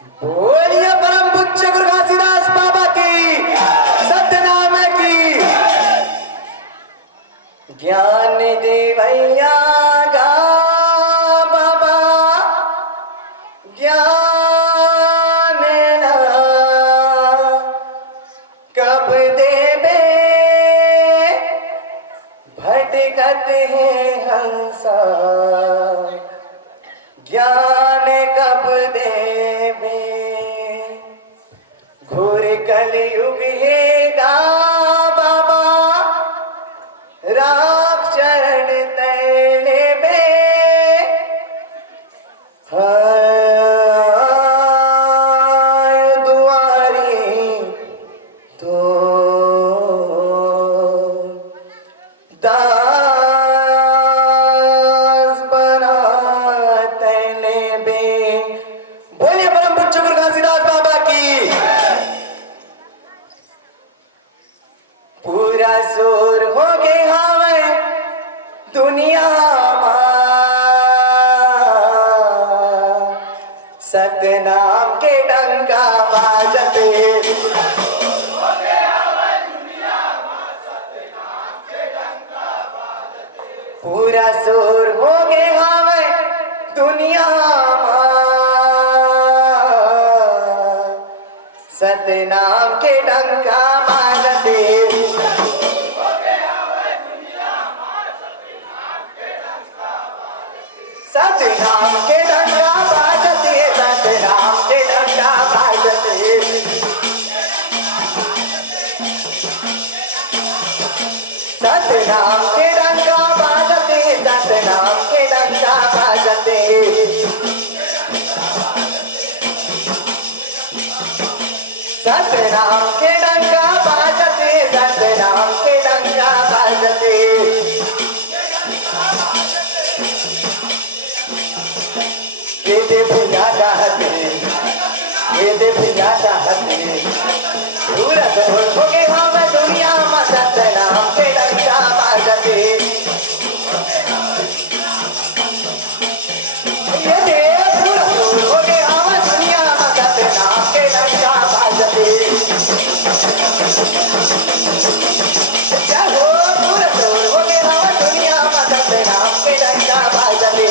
बोलिए परम पूज्य गुरु घासीदास बाबा की सत्यनाम की। ज्ञान दे भैया गा बाबा ज्ञान ना कब देवे भटकत है हंसा ज्ञान कब देवे घोर कलयुग है गा बाबा राख चरण तैले बे दुआरी तो दास बना तैले बे। बोलिए परम पूज्य गुरु घासीदास बाबा की। पूरा शोर हो गए हमें दुनिया सतनाम के डंका बाजते पूरा शोर हो गए हमें दुनिया सतनाम के डंका बाजते सतनाम के डंका बाजते सतनाम के डंका बाजते सतनाम के डंका बाजते सतनाम के डंका बाजते सतनाम के डंका बाजते सतनाम के डंका बाजते। ये दे भैया चाहते ये दे भैया चाहते पूरा शोर हो गए हम दुनिया में सतनाम के डंका बाजते ये दे पूरा शोर हो गए हम दुनिया में सतनाम के डंका बाजते क्या हो पूरा शोर हो गए हम दुनिया में सतनाम के डंका बाजते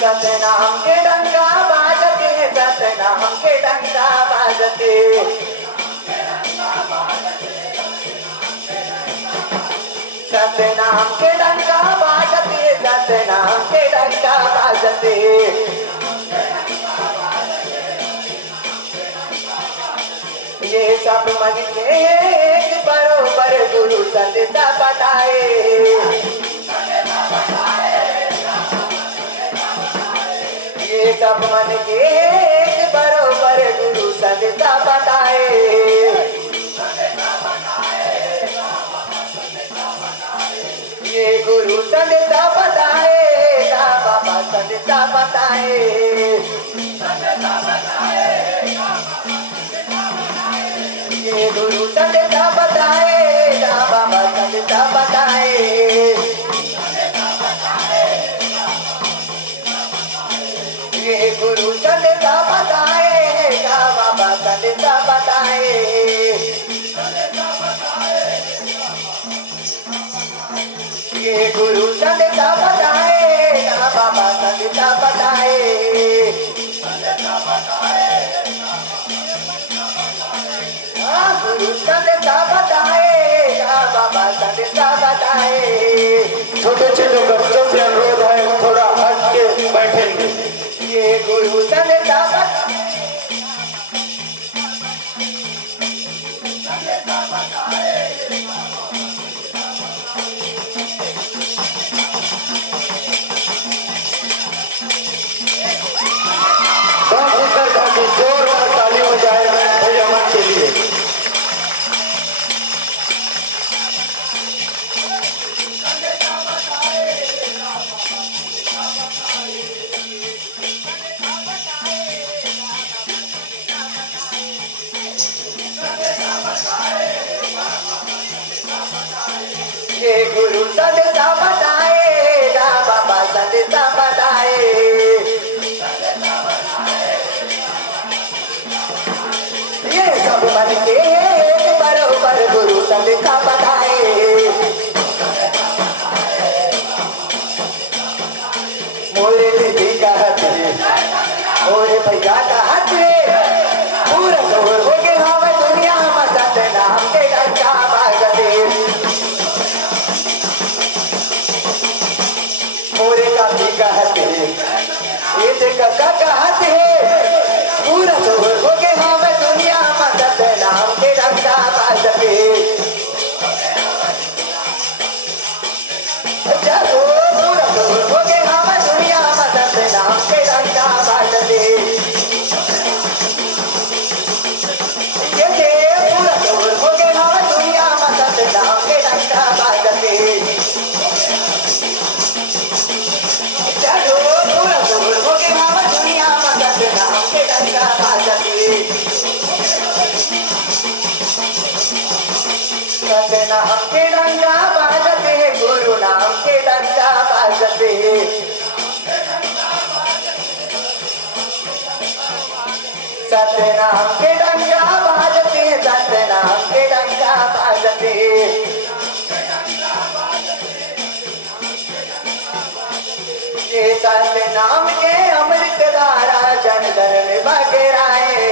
सतनाम के डंका बाजते सतनाम के डंका बाजते सतनाम के डंका बाजते सतनाम के डंका बाजते। ये सब मन के एक बरोबर गुरु संदेशा बताए ये सब मन के एक बरोबर गुरु संदेशा बताए ये गुरु संदेशा बताए बाबा संदेशा बताए ये गुरु संदेशा बताए बाबा संदेशा बताए ये गुरु संदेशा बताए बाबा संदेशा बताए ये गुरु संदेशा बताए बाबा संदेशा बताए गुरु संदेशा बताए बाबा संदेशा बताए। छोटे छोटे बच्चों से अनुरोध है थोड़ा हट के बैठेंगे। ये गुरु संदेशा बताए जोरदार ताली हो जाए भैया मन के लिए। ये गुरु संदेशा बताएगा बाबा संदेशा बताए ये सब मन के बरोबर गुरु संदेशा बताए मोरे दीदी कहते मोरे भैया कहते पूरा जोर हो गए हम दुनिया मचत नाम के डंका बाजते मोरे काफी कहते ये देखा कहते पूरा जोर हो गए हम दुनिया मचत नाम के डंका बाजते जब पूरा जोर हो गए हम दुनिया मचत नाम के डंका बाजते पूरा जोर हो गए हम दुनिया मचत नाम के डंका बाजते पूरा जोर हो गए हम दुनिया मचत नाम के डंका बाजते नाम के डंका बाजते गुरु नाम के डंका बाजते सत्य नाम के डंका बाजते सत्य नाम के डंका बाजते ये सत्य नाम के अमृत धारा जन जन में बगराए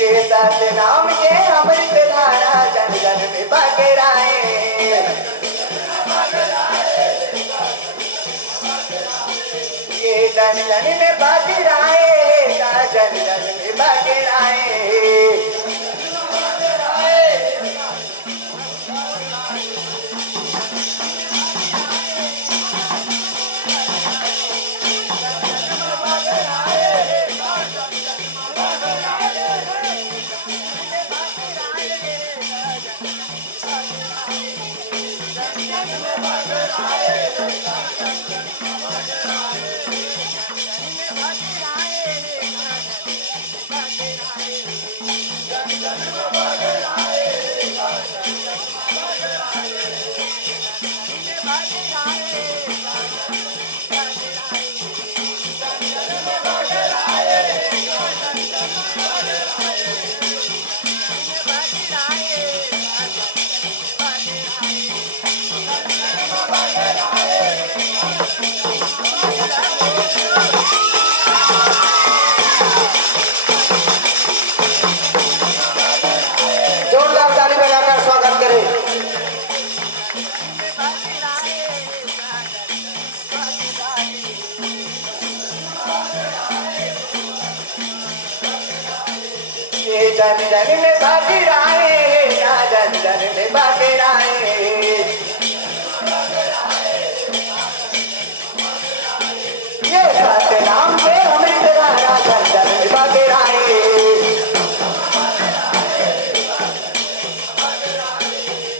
ये सत्य नाम के अमृत धारा जन जन में बगराए ये जन जन में बगराए जन जन में बगराए जोरदार ताली बजाकर स्वागत करें ये जन जन में बगराए जन जन में बगराए ये सत्य नाम के अमृत धारा जन जन में बगराए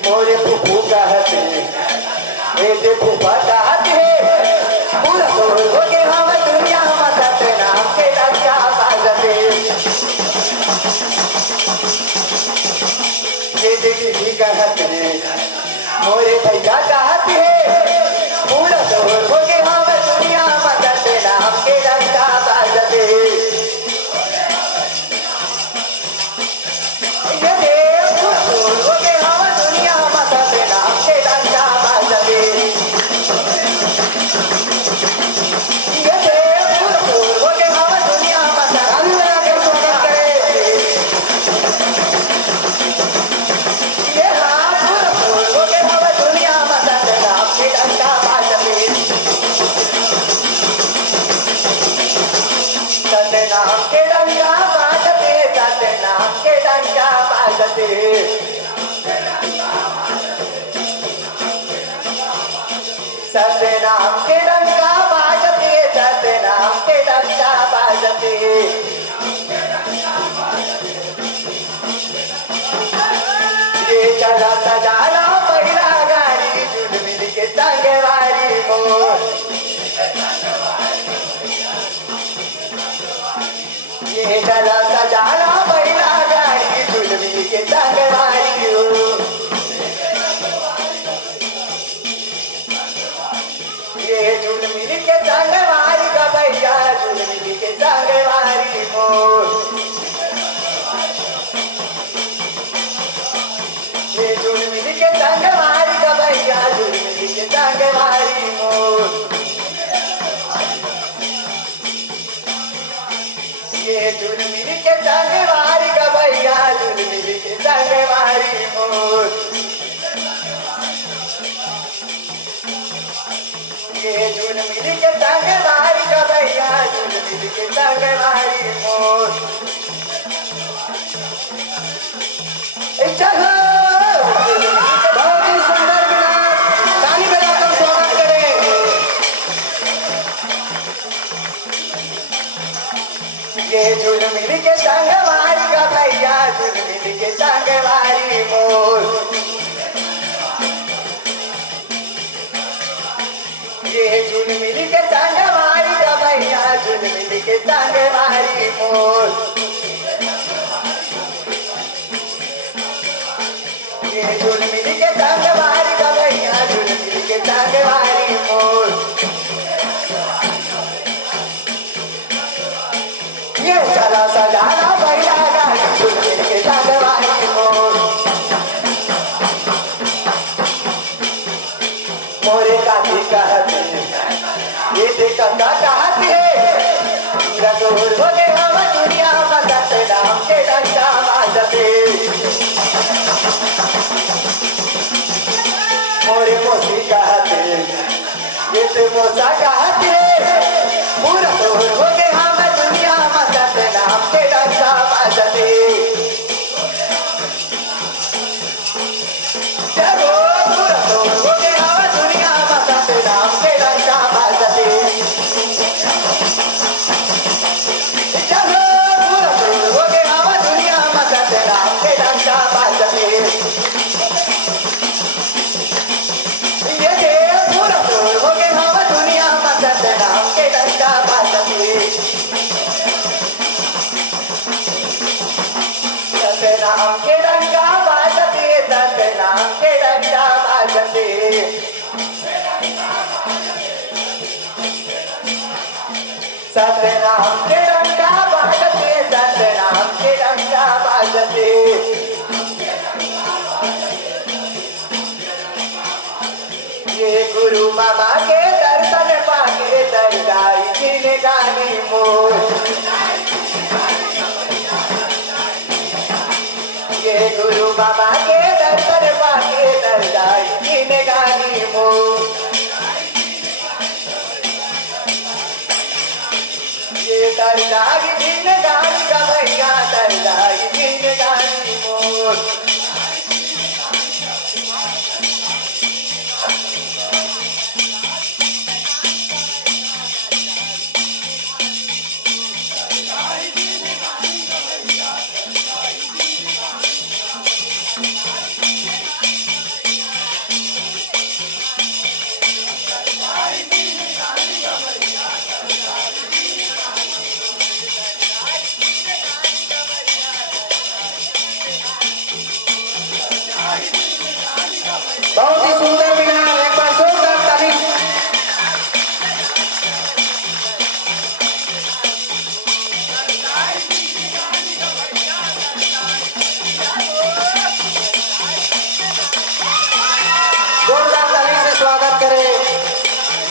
मोरे फूफू कहते मेरे फूफा कहते पूरा जोर हो गए हम दुनिया मचत नाम के डंका बाजते ये दीदी कहते मोरे भैया कहते पूरा जोर हो गए हम दुनिया मचत नाम के डंका बाजते पूरा जोर हो गए हम दुनिया मचत नाम के डंका बाजते पूरा जोर हो गए हम दुनिया मचत अल्लाह के स्वागत करें नाम के डंका बाजते सत्य नाम के डंका बाजते सत्य नाम के डंका बाजते सत्य नाम के डंका बाजते ये चला सजाना पहिला गाड़ी जुल मिल के संगवारी मोर ये चला सजाना पहिला गाड़ी जुल मिल के ये झुलमिल के संग मारी गवैया झुलमिल के संग मारी मोर ये झुलमिल के संग मारी गवैया झुलमिल के संग मारी मोर चलो बहुत ही सुंदर बिना ताली बजाकर स्वागत करें ये झुलमिल के संग मारी गवैया झुलमिल के संग मारी मोर ये झुलमिल के संग मारी गवैया झुलमिल के संग मारी मोर ये झुलमिल के संग मारी गवैया झुलमिल के संग मारी मोर ये चला सजाना बैला गाड़ी झुलमिल के संग मारी मोर मोरे काठी कहते ये देखा चाहती है पूरा जोर हो गए हम दुनिया मदद नाम के डंडा बाजते मोरे मोसी कहते ये तो मोसा कहते पूरा जोर हो गए हम दुनिया मदद नाम के डंडा बाजते चलो पूरा जोर हो गए हम दुनिया मदद नाम के डंडा बाजते चलो पूरा जोर हो गए हम दुनिया मदद नाम के डंडा बाजते ये के पूरा जोर हो गए हम दुनिया मदद नाम के डंडा बाजते सतनाम के डंडा बाजते सतनाम के डंडा बाजते सतनाम के डंडा बाजते सतनाम के डंडा बाजते ये गुरु बाबा के दर्शन पाके दरगाई जिन गानी मोर ये गुरु बाबा के दर्शन पाके दरगाई जिन गानी मोर ये दरगाई जिन गानी गवैया दरगाई जिन गानी मोर बहुत ही सुंदर बिना एक बार जोरदार ताली जोरदार ताली से स्वागत करें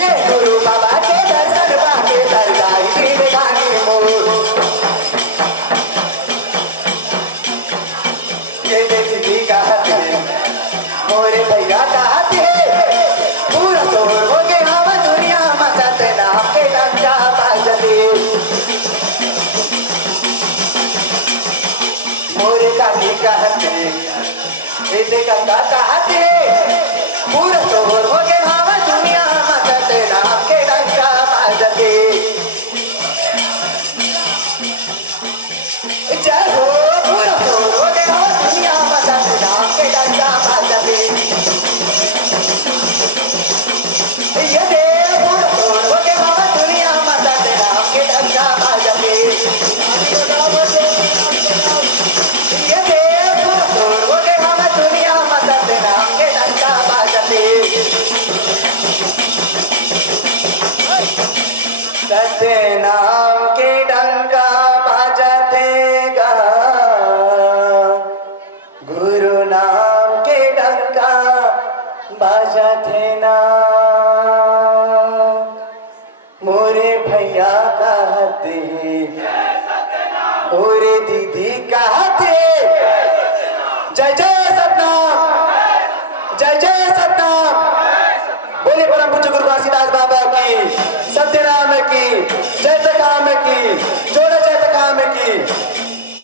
ये गुरु बाबा के दर्शन पाके दरगाई जिन गानी मोर ये देखी कहते मोरे भैया कहते पूरा जोर हो गए हम दुनिया मदद नाम के डंडा बाजते मोरे काठी कहते ये देखा कहते पूरा जोर हो गए हम दुनिया मदद नाम के डंडा बाजते चलो पूरा जोर हो गए हम दुनिया मदद नाम के डंडा बाजते ये दे पूरा जोर हो सत्य नाम के डंका बजातेगा, गुरु नाम के डंका बजाते ना। मोरे भैया कहते, मोरे दीदी कहते, जय जय सतनाम, जय जय सतनाम। बोले परम पूज्य गुरु घासीदास बाबा की।